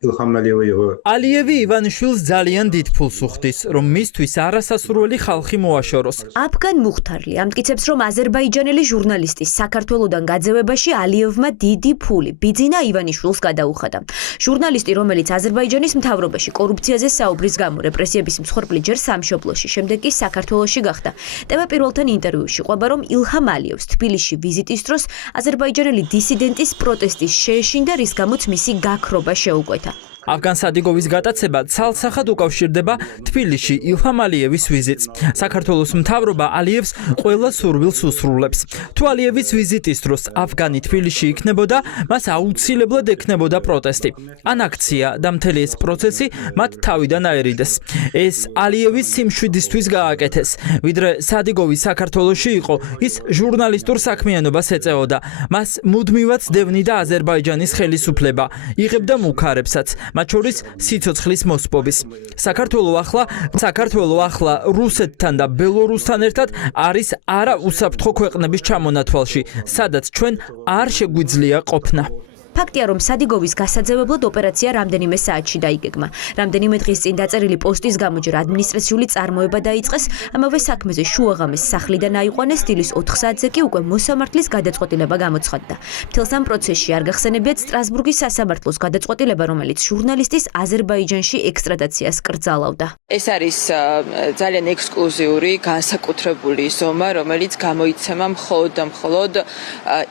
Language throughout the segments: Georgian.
ილჰამ ალიევი იყო. ალიევი ივანიშვილს ძალიან დიდ ფულს უხდის, რომ მისთვის არასასურველი ხალხი მოაშოროს. აფგან მუხთარლი ამტკიცებს, რომ აზერბაიჯანელი ჟურნალისტის საქართველოდან გაძევებაში ალიევმა დიდი ფული ბიძინა ივანიშვილს გადაუხადა. ჟურნალისტი, რომელიც აზერბაიჯანის მთავრობაში კორუფციაზე საუბრის გამო რეპრესიების მსხვერპლი ჯერ სამშობლოში, შემდეგ კი საქართველოში გახდა. ტელეპირველთან ინტერვიუში ყვება, რომ ილჰამ ალიევს თბილისში ვიზიტის დროს აზერბაიჯანელი დისიდენტის პროტესტის შეეშინდა, რის გამოც მისი გაქრობა შეუკვეთა. აფგან სადიგოვის გატაცება ცალსახად უკავშირდება თბილისში ილჰამ ალიევის ვიზიტს. საქართველოს მთავრობა ალიევს ყველა სურვილს უსრულებს. თუ ალიევის ვიზიტის დროს აფგანი თბილისში იქნებოდა, მას აუცილებლად ექნებოდა პროტესტი. ან აქცია და მთელი ეს პროცესი მათ თავიდან აერიდეს. ეს ალიევის სიმშვიდისთვის გააკეთეს. ვიდრე სადიგოვი საქართველოში იყო, ის ჟურნალისტურ საქმიანობას ეწეოდა. მას მუდმივად დევნიდა აზერბაიჯანის ხელისუფლება. იღებდა მუქარებსაც. მათ შორის სიცოცხლის მოსპობის. საქართველო ახლა რუსეთთან და ბელორუსთან ერთად არის არაუსაფრთხო ქვეყნების ჩამონათვალში, სადაც ჩვენ არ შეგვიძლია ყოფნა. ფაქტია, რომ სადიგოვის გასაძევებლად ოპერაცია რამდენიმე საათში დაიგეგმა. რამდენიმე დღის წინ დაწერილი პოსტის გამო ჯერ ადმინისტრაციული წარმოება დაიწყეს, ამავე საქმეზე შუაღამეს სახლიდან აიყვანეს, დილის 4 საათზე კი უკვე მოსამართლის გადაწყვეტილება გამოცხადდა. მთელს ამ პროცესში არ გახსენებიათ სტრასბურგის სასამართლოს გადაწყვეტილება, რომელიც ჟურნალისტის აზერბაიჯანში ექსტრადაციას კრძალავდა. ეს არის ძალიან ექსკლუზიური, განსაკუთრებული ზომა, რომელიც გამოიცემა მხოლოდ და მხოლოდ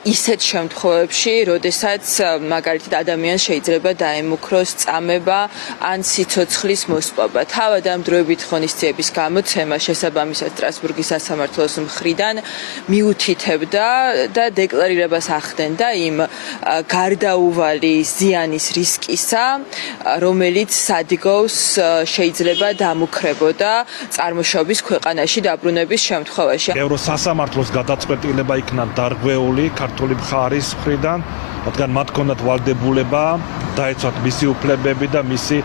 ისეთ შემთხვევებში, როდესაც მაგალითად ადამიანს შეიძლება დაემუქროს წამება ან სიცოცხლის მოსპობა. თავად ამ დროებით ღონისძიების გამოცემა შესაბამისად სტრასბურგის სასამართლოს მხრიდან მიუთითებდა და დეკლარირებას ახდენდა იმ გარდაუვალი ზიანის რისკისა, რომელიც სადიგოვს შეიძლება დამუქრებოდა წარმოშობის ქვეყანაში დაბრუნების შემთხვევაში. ევროსასამართლოს გადაწყვეტილება იქნა დარღვეული ქართული მხარის მხრიდან, რადგან მათ ჰქონდათ ვალდებულება დაეცვათ მისი უფლებები და მისი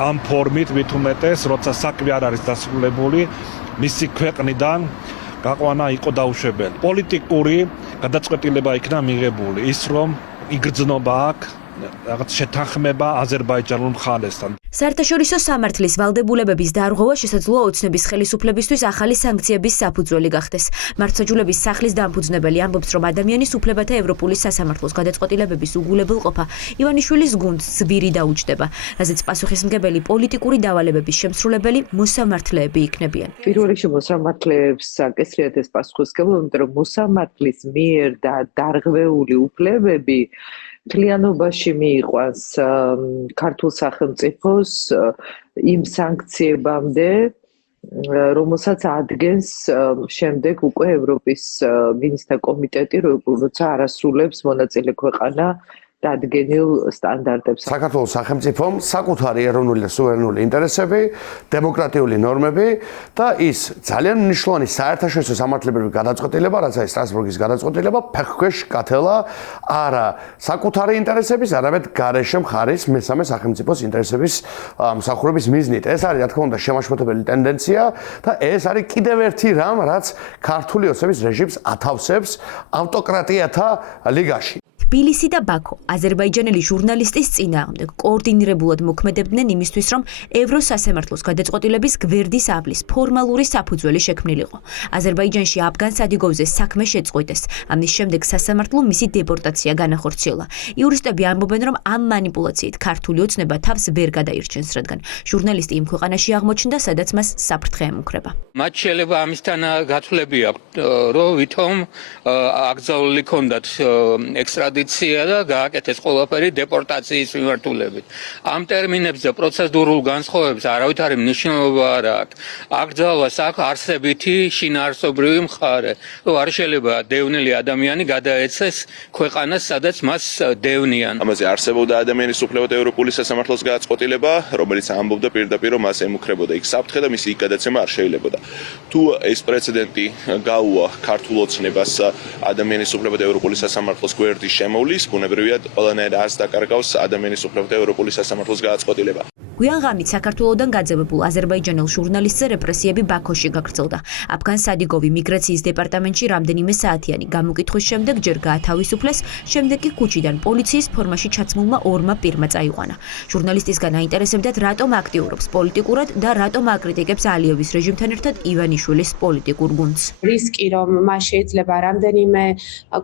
ამ ფორმით მით უმეტეს, როცა საქმე არ არის დასრულებული, მისი ქვეყნიდან გაყვანა იყო დაუშვებელი. პოლიტიკური გადაწყვეტილება იქნა მიღებული, ის რომ იგრძნობა აქ რაღაც შეთანხმება აზერბაიჯანულ მხარესთან. საერთაშორისო სამართლის ვალდებულებების დარღვევა შესაძლოა ოცნების ხელისუფლებისთვის ახალი სანქციების საფუძველი გახდეს. მართლმსაჯულების სახლის დამფუძნებელი ამბობს, რომ ადამიანის უფლებათა ევროპული სასამართლოს გადაწყვეტილებების უგულებელყოფა ივანიშვილის გუნდს ზვირი დაუჯდება, რაზეც პასუხისმგებელი პოლიტიკური დავალებების შემსრულებელი მოსამართლეები იქნებიან. პირველ რიგში მოსამართლეებს აკისრიათ ეს პასუხისმგებლობა, იმიტომ რომ მოსამართლის მიერ დარღვეული უფლებები მთლიანობაში მიიყვანს ქართულ სახელმწიფოს იმ სანქციებამდე, რომელსაც ადგენს შემდეგ უკვე ევროპის მინისტრთა კომიტეტი, როცა არასრულებს მონაწილე ქვეყანა დადგენილ სტანდარტებს. საქართველოს სახელმწიფომ საკუთარი ეროვნული და სუვერენული ინტერესები, დემოკრატიული ნორმები და ის ძალიან მნიშვნელოვანი საერთაშორისო სამართლებრივი გადაწყვეტილება, რაც არის სტრასბურგის გადაწყვეტილება, ფეხქვეშ გათელა არა საკუთარი ინტერესების, არამედ გარეშე მხარის მესამე სახელმწიფოს ინტერესების მსახურების მიზნით. ეს არის, რა თქმა უნდა, შემაშფოთებელი ტენდენცია და ეს არის კიდევ ერთი რამ, რაც ქართული ოცნების რეჟიმს ათავსებს ავტოკრატიათა ლიგაში. თბილისი და ბაქო აზერბაიჯანელი ჟურნალისტის წინააღმდეგ კოორდინირებულად მოქმედებდნენ იმისთვის, რომ ევროსასამართლოს გადაწყვეტილების გვერდის ავლის ფორმალური საფუძველი შექმნილიყო. აზერბაიჯანში აფგან სადიგოვზე საქმე შეწყვიტეს. ამის შემდეგ სასამართლომ მისი დეპორტაცია განახორციელა. იურისტები ამბობენ, რომ ამ манипуляციით ქართული ოცნება თავს ვერ გადაირჩენს, რადგან ჟურნალისტი იმ ქვეყანაში აღმოჩნდა, სადაც მას საფრთხე ემუქრება. მათ შეიძლება ამისთან გათვლები აქვთ, რომ ვითომ აკრძალული ჰქონდათ ექსტრადიცია და გააკეთეს ყველაფერი დეპორტაციის მიმართულებით. ამ ტერმინებზე პროცედურულ განსხვავებებს არავითარი მნიშვნელობა არ აქვს. აკრძალვას აქვს არსებითი შინაარსობრივი მხარე, რომ არ შეიძლება დევნილი ადამიანი გადაეცეს ქვეყანას, სადაც მას დევნიან. ამაზე არსებობდა ადამიანის უფლებათა ევროპული სასამართლოს გადაწყვეტილება, რომელიც ამბობდა პირდაპირ, რომ მას ემუქრებოდა იქ საფრთხე და მისი გადაცემა არ შეიძლებოდა. თუ ეს პრეცედენტი გაუვა ქართულ ოცნებას ადამიანის უფლებათა ევროპული სასამართლოს გვერდის შემოვლის, ბუნებრივია ყველანაირ ას დაკარგავს ადამიანის უფლებათა ევროპული სასამართლოს გადაწყვეტილება. გვიან ღამით საქართველოდან გაძევებულ აზერბაიჯანელ ჟურნალისტზე რეპრესიები ბაქოში გაგრძელდა. აფგან სადიგოვი მიგრაციის დეპარტამენტში რამდენიმე საათიანი გამოკითხვის შემდეგ ჯერ გაათავისუფლეს, შემდეგ კი ქუჩიდან პოლიციის ფორმაში ჩაცმულმა ორმა პირმა წაიყვანა. ჟურნალისტისგან აინტერესებდათ, რატომ აქტიურობს პოლიტიკურად და რატომ აკრიტიკებს ალიევის რეჟიმთან ერთად ივანიშვილის პოლიტიკურ გუნდს. რისკი, რომ მას შეიძლება რამდენიმე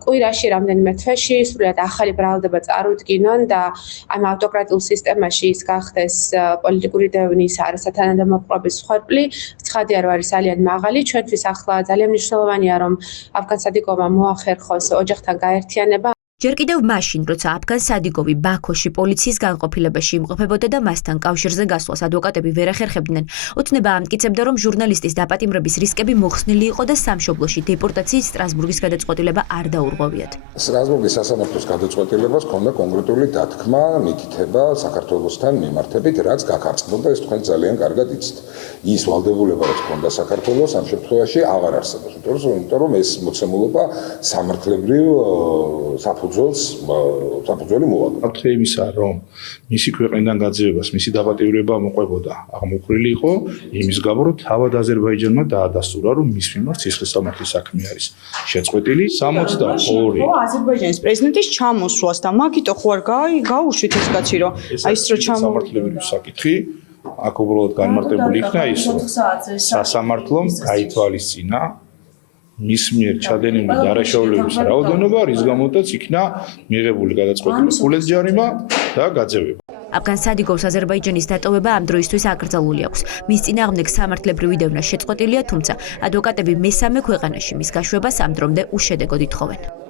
კვირაში, რამდენიმე თვეში სრულად ახალი ბრალდება წარუდგინონ და ამ ავტოკრატიულ სისტემაში ის გახდეს პოლიტიკური დევნის არასათანადომოპყრობის მსხვერპლი, ცხადია, რომ არის ძალიან მაღალი. ჩვენთვის ახლა ძალიან მნიშვნელოვანია, რომ აფგან სადიკოვმა მოახერხოს ოჯახთან გაერთიანება. ჯერ კიდევ მაშინ, როცა აფგან სადიგოვი ბაქოში პოლიციის განყოფილებაში იმყოფებოდა და მასთან კავშირზე გასვლას ადვოკატები ვერ ახერხებდნენ, ოცნება ამტკიცებდა, რომ ჟურნალისტის დაპატიმრების რისკები მოხსნილი იყო და სამშობლოში დეპორტაციის სტრასბურგის გადაწყვეტილება არ დაურღვევიათ. სტრასბურგის სასამართლოს გადაწყვეტილებას ჰქონდა კონკრეტული დათქმა, მითითება საქართველოსთან მიმართებით, რაც გაქარწყლდა, ეს თქვენ ძალიან კარგად იცით. ის ვალდებულება, რაც ჰქონდა საქართველოს ამ შემთხვევაში აღარ არსებობს, იმიტომ რომ ეს მოცემულობა სამართლებრივ საფუძველი მოაქვს. საფრთხე იმისა, რომ მისი ქვეყნიდან გაძევებას, მისი დაპატიმრება მოყვებოდა, აღმოფხვრილი იყო იმის გამო, რომ თავად აზერბაიჯანმა დაადასტურა, რომ მის მიმართ სისხლისწამართლის საქმე არის შეწყვეტილი 62 აზერბაიჯანის პრეზიდენტის ჩამოსვლას და მაგიტო ხო არ გაუშვით ეს კაცი, რომ აი ის რო სამართლებრივი საკითხი აქ უბრალოდ განმარტებული იქნა ის, რომ სასამართლომ გაითვალისწინა მის მიერ ჩადენილი დარაშაულების რაოდენობა, რის გამოთაც იქნა მიღებული გადაწყვეტილი ფულეს ჯარიმა და გაძევება. აფგან სადიგოვს აზერბაიჯანის დატოვება ამ დროისთვის აკრძალული აქვს. მის წინააღმდეგ სამართლებრივი დევნა შეწყვეტილია, თუმცა ადვოკატები მესამე ქვეყანაში მის გაშვებას ამ დრომდე უშედეგოდ ითხოვენ.